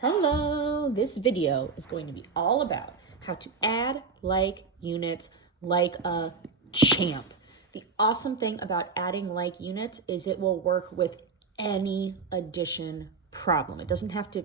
Hello, this video is going to be all about how to add like units like a champ. The awesome thing about adding like units is it will work with any addition problem. It doesn't have to,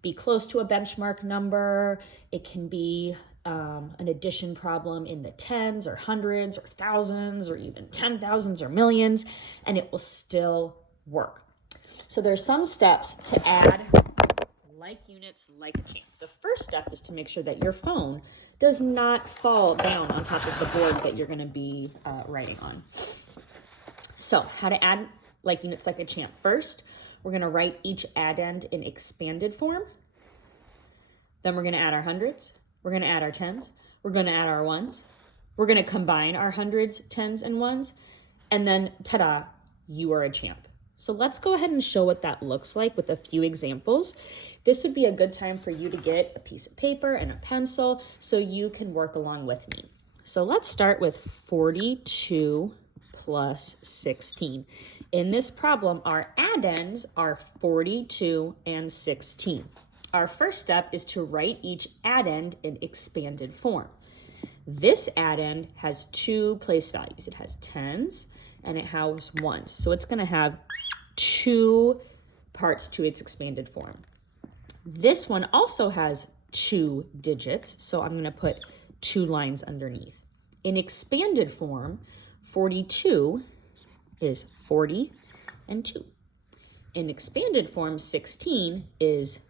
be close to a benchmark number. It can be an addition problem in the tens or hundreds or thousands or even 10,000s or millions, and it will still work. So there's some steps to add like units like a champ. The first step is to make sure that your phone does not fall down on top of the board that you're going to be writing on. So how to add like units like a champ. First, we're going to write each addend in expanded form. Then we're going to add our hundreds. We're going to add our tens. We're going to add our ones. We're going to combine our hundreds, tens, and ones. And then, ta-da, you are a champ. So let's go ahead and show what that looks like with a few examples. This would be a good time for you to get a piece of paper and a pencil so you can work along with me. So let's start with 42 plus 16. In this problem, our addends are 42 and 16. Our first step is to write each addend in expanded form. This addend has two place values. It has tens and it has ones. So it's going to have two parts to its expanded form. This one also has two digits, so I'm going to put two lines underneath. In expanded form, 42 is 40 and 2. In expanded form, 16 is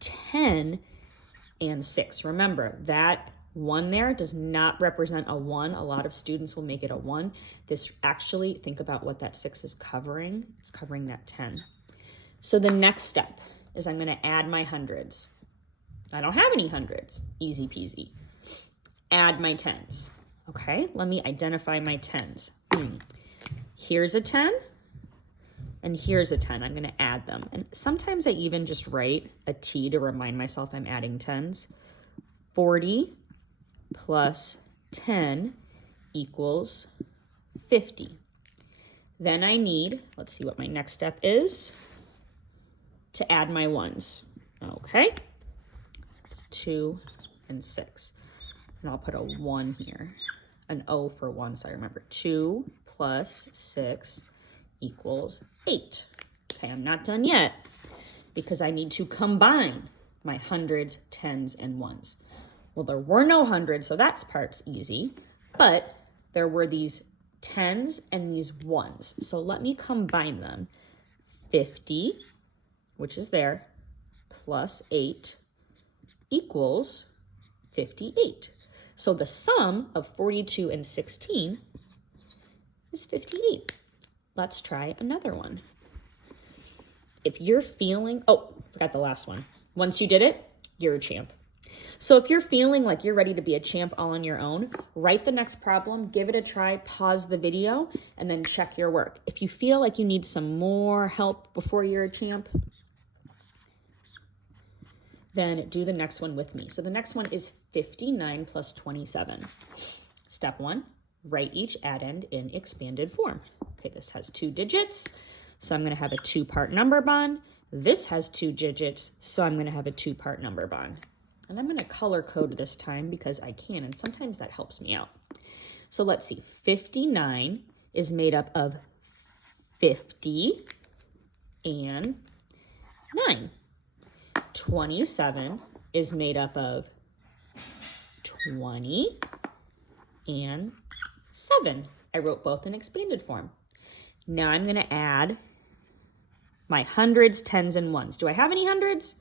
10 and 6. Remember, that 1 there does not represent a 1. A lot of students will make it a 1. This actually, think about what that 6 is covering. It's covering that 10. So the next step is I'm going to add my hundreds. I don't have any hundreds. Easy peasy. Add my tens. Okay, let me identify my tens. Here's a 10 and here's a 10. I'm going to add them. And sometimes I even just write a T to remind myself I'm adding tens. 40 plus 10 equals 50. Then I need, let's see what my next step is, to add my ones. Okay, it's 2 and 6. And I'll put a 1 here, an O for 1, so I remember 2 plus 6 equals 8. Okay, I'm not done yet because I need to combine my hundreds, tens, and ones. Well, there were no hundreds, so that part's easy, but there were these tens and these ones. So let me combine them. 50, which is there, plus 8 equals 58. So the sum of 42 and 16 is 58. Let's try another one. If you're feeling, forgot the last one. Once you did it, you're a champ. So if you're feeling like you're ready to be a champ all on your own, write the next problem, give it a try, pause the video, and then check your work. If you feel like you need some more help before you're a champ, then do the next one with me. So the next one is 59 plus 27. Step 1, write each addend in expanded form. Okay, this has two digits, so I'm going to have a two-part number bond. This has two digits, so I'm going to have a two-part number bond. And I'm going to color code this time because I can, and sometimes that helps me out. So let's see, 59 is made up of 50 and 9. 27 is made up of 20 and 7. I wrote both in expanded form. Now I'm going to add my hundreds, tens, and ones. Do I have any hundreds?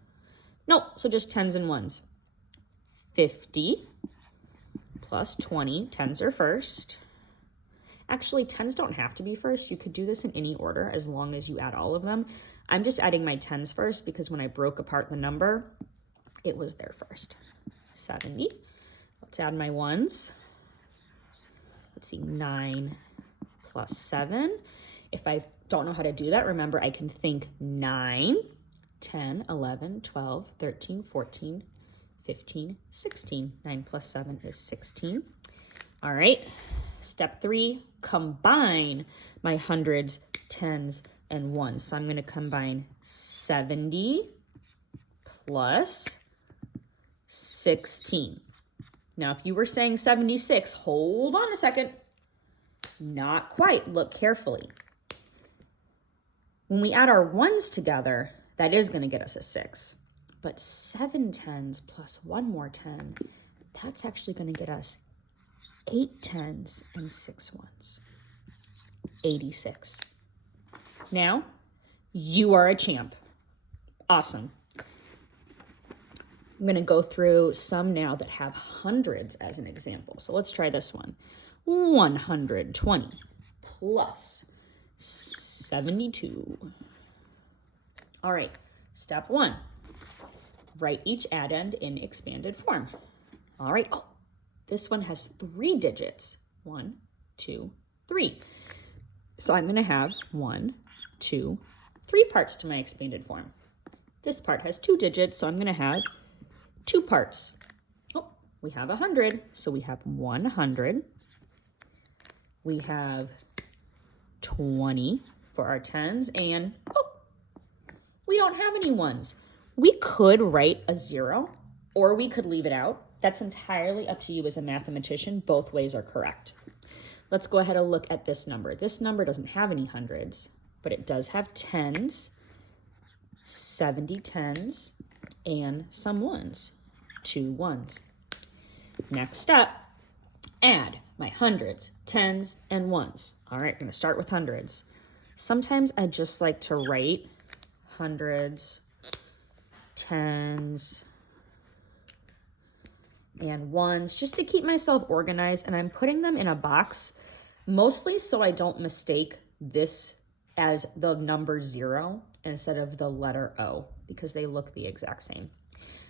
Nope, so just tens and ones. 50 plus 20, tens are first. Actually, tens don't have to be first. You could do this in any order as long as you add all of them. I'm just adding my tens first because when I broke apart the number, it was there first. 70. Let's add my ones. Let's see, 9 plus 7. If I don't know how to do that, remember I can think 9, 10, 11, 12, 13, 14, 15, 16. 9 plus 7 is 16. All right, step 3, combine my hundreds, tens, and ones. So I'm going to combine 70 plus 16. Now, if you were saying 76, hold on a second. Not quite. Look carefully. When we add our ones together, that is going to get us a 6. But 7 tens plus one more 10, that's actually going to get us 8 tens and 6 ones. 86. Now, you are a champ. Awesome. I'm going to go through some now that have hundreds as an example. So let's try this one. 120 plus 72. All right, step 1. Write each addend in expanded form. All right, oh, this one has 3 digits. 1, 2, 3. So I'm going to have 1, 2, 3 parts to my expanded form. This part has 2 digits, so I'm going to have 2 parts. Oh, we have 100, so we have 100. We have 20 for our tens, and oh, we don't have any ones. We could write a 0, or we could leave it out. That's entirely up to you as a mathematician. Both ways are correct. Let's go ahead and look at this number. This number doesn't have any hundreds, but it does have tens, 70 tens, and some ones, 2 ones. Next up, add my hundreds, tens, and ones. All right, I'm going to start with hundreds. Sometimes I just like to write hundreds, tens, and ones just to keep myself organized, and I'm putting them in a box mostly so I don't mistake this as the number 0 instead of the letter O, because they look the exact same.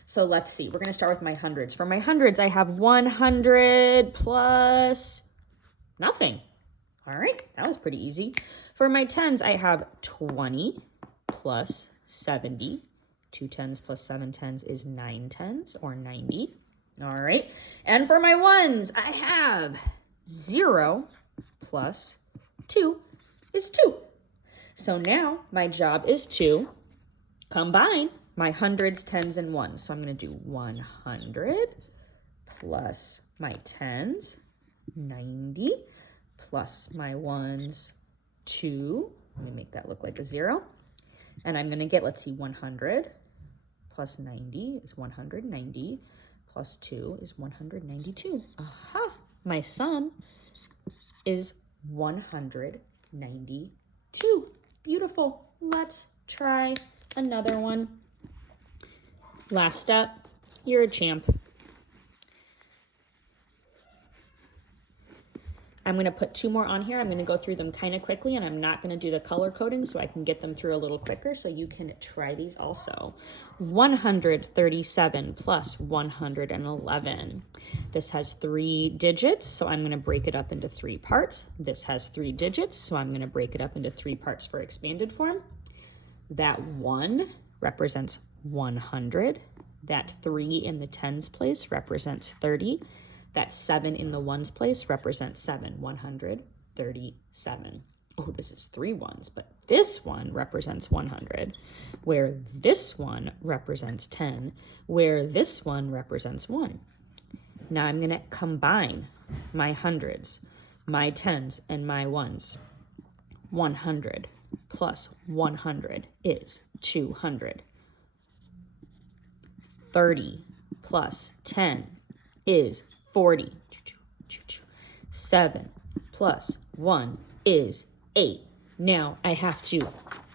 So let's see, we're going to start with my hundreds. For my hundreds, I have 100 plus nothing. All right, that was pretty easy. For my tens, I have 20 plus 70. 2 tens plus 7 tens is 9 tens, or 90. All right, and for my ones, I have 0 plus 2 is 2. So now my job is to combine my hundreds, tens, and ones. So I'm going to do 100 plus my tens, 90, plus my ones, 2. Let me make that look like a 0. And I'm going to get, let's see, 100 plus 90 is 190, plus 2 is 192. Aha! My sum is 192. Beautiful. Let's try another one. Last step. You're a champ. I'm going to put 2 more on here. I'm going to go through them kind of quickly, and I'm not going to do the color coding so I can get them through a little quicker so you can try these also. 137 plus 111. This has 3 digits, so I'm going to break it up into 3 parts. This has 3 digits, so I'm going to break it up into 3 parts for expanded form. That 1 represents 100. That 3 in the tens place represents 30. That 7 in the ones place represents 7, 137. Oh, this is 3 ones, but this one represents 100, where this one represents 10, where this one represents 1. Now I'm going to combine my hundreds, my tens, and my ones. 100 plus 100 is 200. 30 plus 10 is 40. 7 plus 1 is 8. Now I have to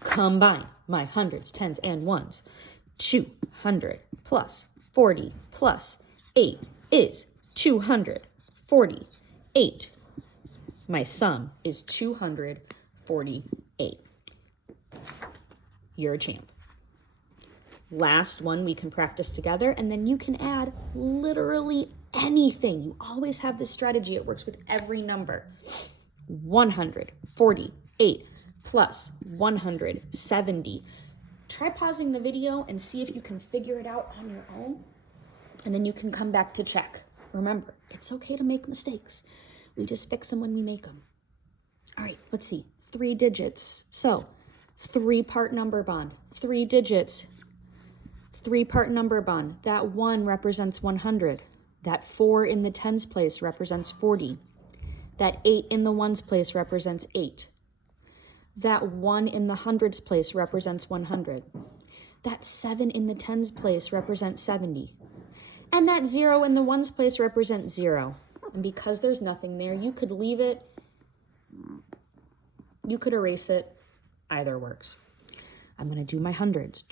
combine my hundreds, tens, and ones. 200 plus 40 plus 8 is 248. My sum is 248. You're a champ. Last one we can practice together, and then you can add literally anything. You always have this strategy. It works with every number. 148 plus 170. Try pausing the video and see if you can figure it out on your own, and then you can come back to check. Remember, it's okay to make mistakes. We just fix them when we make them. All right, let's see. 3 digits. So 3-part number bond. 3 digits. Three-part number bond. That 1 represents 100. That 4 in the tens place represents 40. That 8 in the ones place represents 8. That 1 in the hundreds place represents 100. That 7 in the tens place represents 70. And that 0 in the ones place represents 0. And because there's nothing there, you could leave it, you could erase it, either works. I'm going to do my hundreds.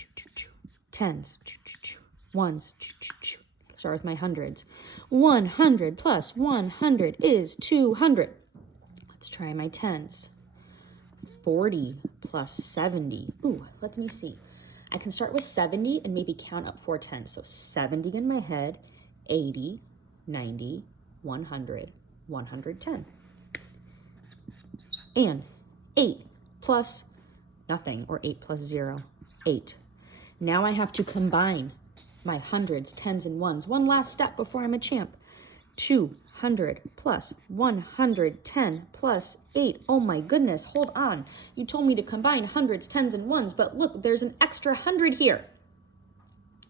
Tens. Ones. Start with my hundreds. 100 plus 100 is 200. Let's try my tens. 40 plus 70. Ooh, let me see. I can start with 70 and maybe count up 4 tens. So 70 in my head, 80, 90, 100, 110. And 8 plus nothing, or 8 plus 0, 8. Now I have to combine my hundreds, tens, and ones. One last step before I'm a champ. 200 plus 110 plus 8. Oh my goodness, hold on. You told me to combine hundreds, tens, and ones, but look, there's an extra 100 here.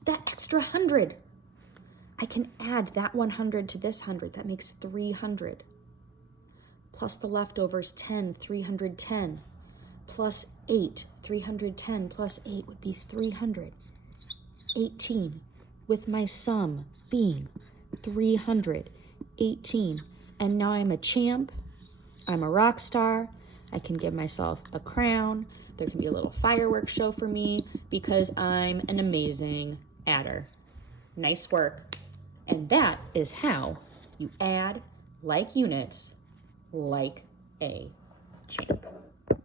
That extra 100. I can add that 100 to this 100. That makes 300. Plus the leftovers 10, 310. Plus 8, 310 plus 8 would be 318, with my sum being 318. And now I'm a champ, I'm a rock star, I can give myself a crown, there can be a little fireworks show for me because I'm an amazing adder. Nice work. And that is how you add like units like a champ.